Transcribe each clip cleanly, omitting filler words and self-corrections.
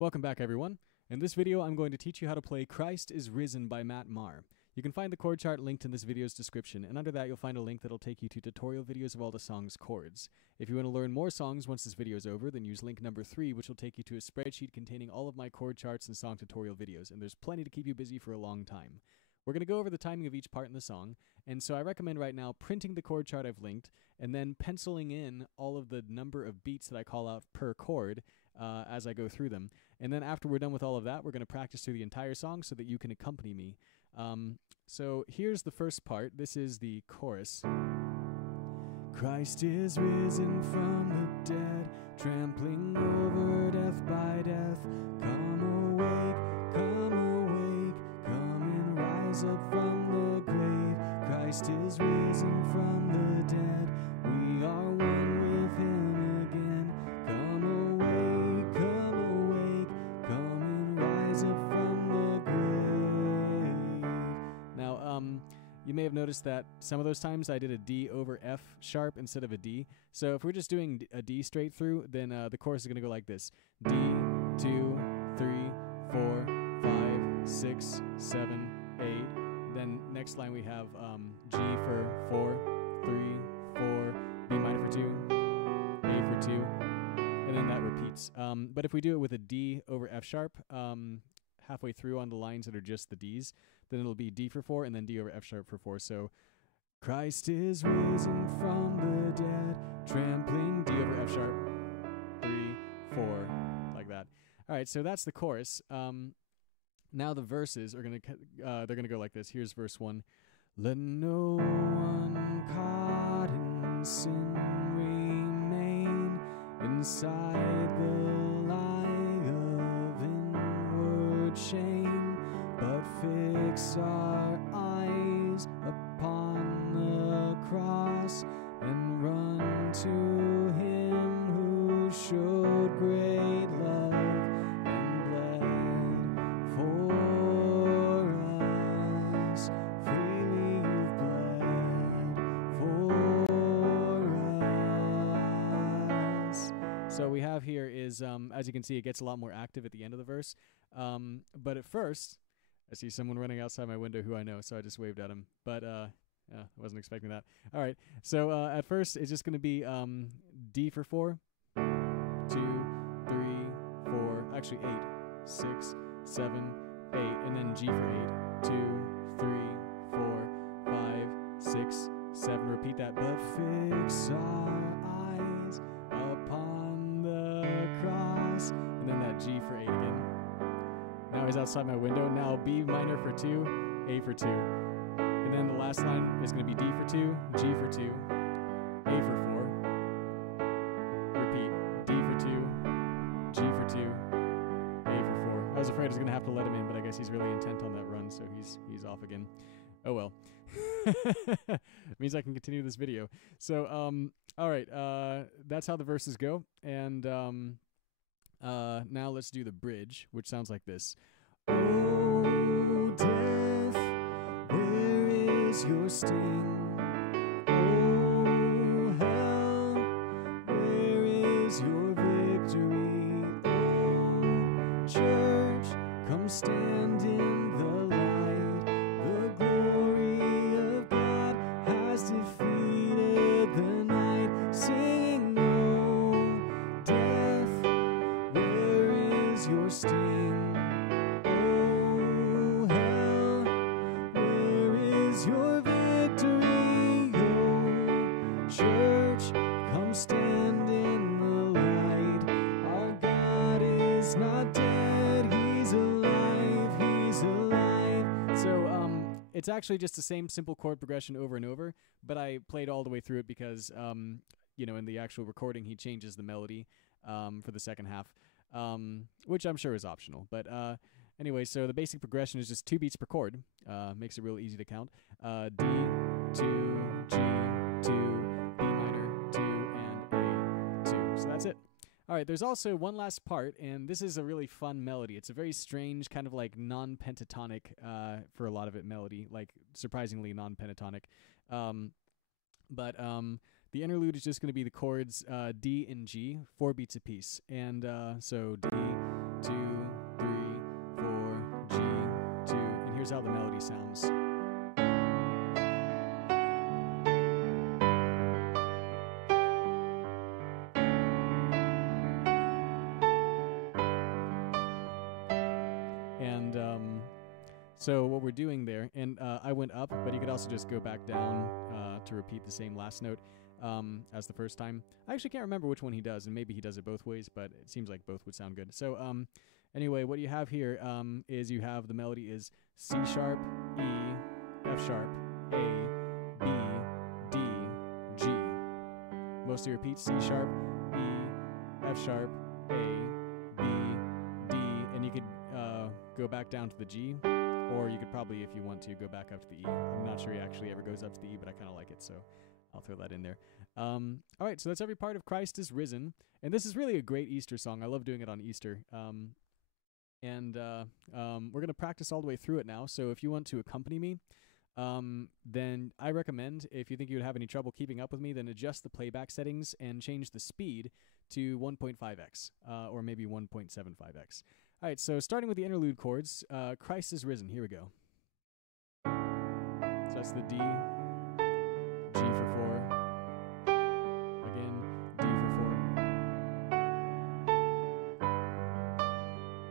Welcome back, everyone. In this video, I'm going to teach you how to play Christ is Risen by Maher. You can find the chord chart linked in this video's description, and under that you'll find a link that'll take you to tutorial videos of all the song's chords. If you want to learn more songs once this video is over, then use link number 3, which will take you to a spreadsheet containing all of my chord charts and song tutorial videos, and there's plenty to keep you busy for a long time. We're going to go over the timing of each part in the song, and so I recommend right now printing the chord chart I've linked, and then penciling in all of the number of beats that I call out per chord as I go through them. And then after we're done with all of that, we're going to practice through the entire song so that you can accompany me. So here's the first part. This is the chorus. Christ is risen from the dead, trampling over death by death. Come awake, come awake, come and rise up from the grave. Christ is risen from the dead, we are one with him again. Come awake, come and rise up from the grave. Now, you may have noticed that some of those times I did a D over F sharp instead of a D. So if we're just doing a D straight through, then the chorus is going to go like this. D, 2, 3, 4, 5, 6, 7, 8. Then next line we have G for 4, 3, 4, B minor for 2, A for 2, and then that repeats. But if we do it with a D over F sharp, halfway through on the lines that are just the Ds, then it'll be D for 4 and then D over F sharp for 4. So Christ is risen from the dead, trampling D over F sharp, 3, 4, like that. All right, so that's the chorus. Now the verses are they're gonna go like this. Here's verse 1. Let no one caught in sin remain inside the lie of inward shame, but fix our eyes upon the cross and run to him who showed great love and bled for us. Freely you've bled for us. So we have here is, as you can see, it gets a lot more active at the end of the verse. But at first, I see someone running outside my window who I know, so I just waved at him. But yeah, I wasn't expecting that. All right, so at first it's just going to be D for 4, 2, 3, 4, actually 8, 6, 7, 8, and then G for 8, 2, 3, 4, 5, 6, 7. Repeat that. But fix our eyes upon the cross, and then that G for 8 again. Now he's outside my window. Now B minor for 2, A for 2. And then the last line is going to be D for 2, G for 2, A for 4. Repeat. D for 2, G for 2, A for 4. I was afraid I was going to have to let him in, but I guess he's really intent on that run, so he's off again. Oh well. It means I can continue this video. So, all right, that's how the verses go. And now let's do the bridge, which sounds like this. Oh, death, where is your sting? Oh, hell, where is your victory? Oh, church, come stand in the light. The glory of God has defeated the night. Singing, oh, death, where is your sting? Oh, hell, where is your victory? Oh, church, come stand in the light. Our God is not dead, he's alive, he's alive. So, it's actually just the same simple chord progression over and over, but I played all the way through it because, you know, in the actual recording, he changes the melody for the second half. Which I'm sure is optional. But anyway, so the basic progression is just 2 beats per chord. Makes it real easy to count. D, 2, G, 2, B minor, 2, and A, 2. So that's it. All right, there's also one last part, and this is a really fun melody. It's a very strange, kind of like non-pentatonic, for a lot of it, melody, like surprisingly non-pentatonic. But the interlude is just going to be the chords D and G, 4 beats apiece. And so D, 2, here's how the melody sounds. And so what we're doing there, and I went up, but you could also just go back down to repeat the same last note as the first time. I actually can't remember which one he does, and maybe he does it both ways, but it seems like both would sound good. So anyway, what you have here is you have the melody is C sharp, E, F sharp, A, B, D, G. Mostly repeat C sharp, E, F sharp, A, B, D, and you could go back down to the G, or you could probably, if you want to, go back up to the E. I'm not sure he actually ever goes up to the E, but I kind of like it, so I'll throw that in there. All right, so that's every part of Christ is Risen, and this is really a great Easter song. I love doing it on Easter. And we're going to practice all the way through it now, so if you want to accompany me, then I recommend, if you think you would have any trouble keeping up with me, then adjust the playback settings and change the speed to 1.5x, or maybe 1.75x. All right, so starting with the interlude chords, Christ is Risen. Here we go. So that's the D, G for 4, again, D for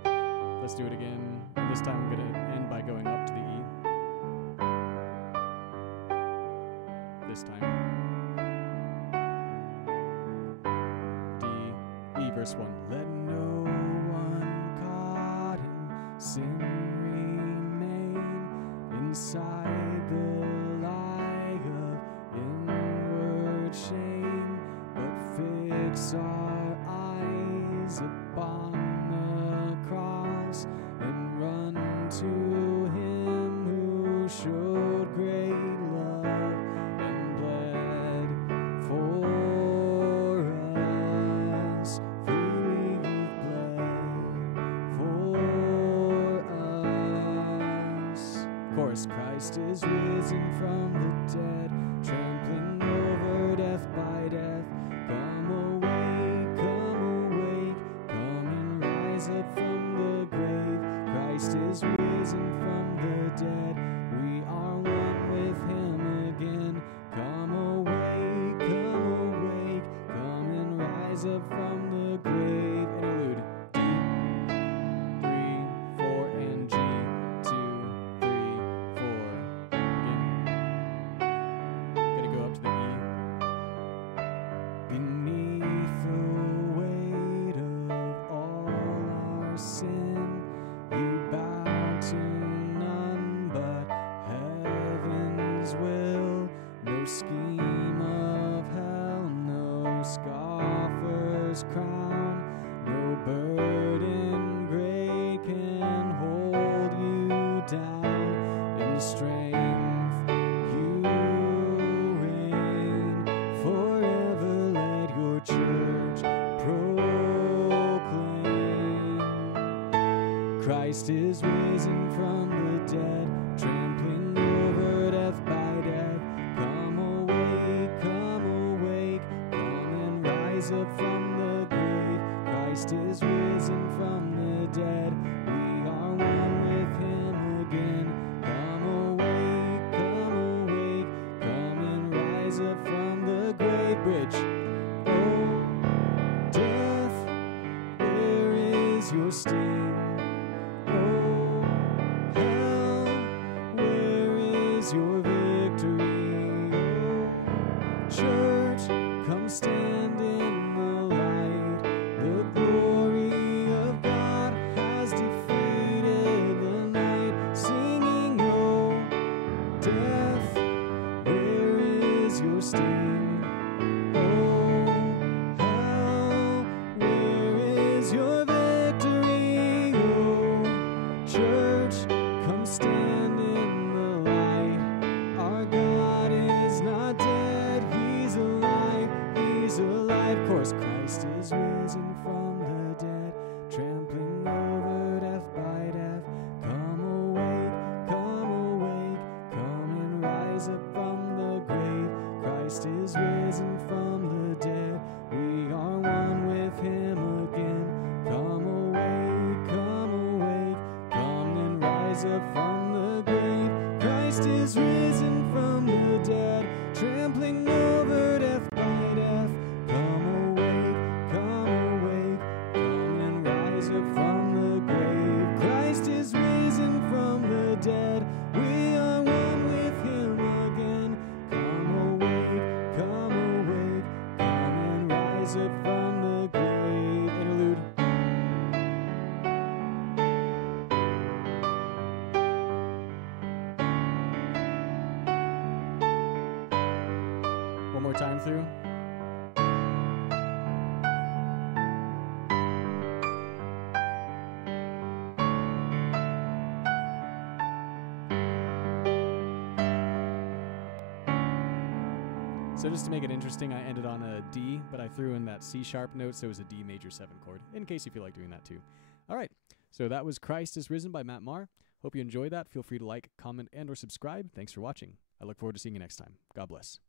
4. Let's do it again. And this time I'm going to end by going up to the E. This time. D, E, verse 1. Let no one caught in sin remain inside the lie of inward shame, but fix our eyes upon the cross and run to him who showed great love and bled for us. Freely bled for us. Chorus. Christ is risen from the dead, trampling over death by death. Come awake, come and rise up from the grave. Christ is risen from the dead, we are one with him again. Come awake, come and rise up from the grave. Interlude. D, 3, 4, and G, 2, 3, 4. Again. Gotta go up to the E. Beneath the weight of all our sin, you bow to none but heaven's will. No scheme of hell, no scoffer's crown, no burden great can hold you down. In strength you reign forever. Let your church proclaim. Christ is risen from the dead, trampling over death by death. Come awake, come and rise up from the grave. Christ is risen from the dead, we are one with him again. Come awake, come and rise up from the grave. Bridge. Oh, death, where is your sting? Oh, hell, where is your victory? Oh, church, come stand in the light. The glory of God has defeated the night. Singing, oh, death, where is your sting? Oh, hell, where is your victory? Oh, church, come stand in the light. Our God is not dead, he's alive, he's alive. Of course, Christ is risen from the dead, trampling over death by death. Come awake, come and rise up from the grave. Christ is risen from the dead, we are one with him again. Come awake, come and rise up from the grave. Christ is risen from the dead, trampling over death by death. Come awake, come awake, come and rise up from the grave. Christ is risen from the dead, we are one with him again. Come awake, come and rise up from the grave. Interlude. One more time through. So just to make it interesting, I ended on a D, but I threw in that C sharp note, so it was a D major 7 chord, in case you feel like doing that too. All right, so that was Christ is Risen by Maher. Hope you enjoyed that. Feel free to like, comment, and or subscribe. Thanks for watching. I look forward to seeing you next time. God bless.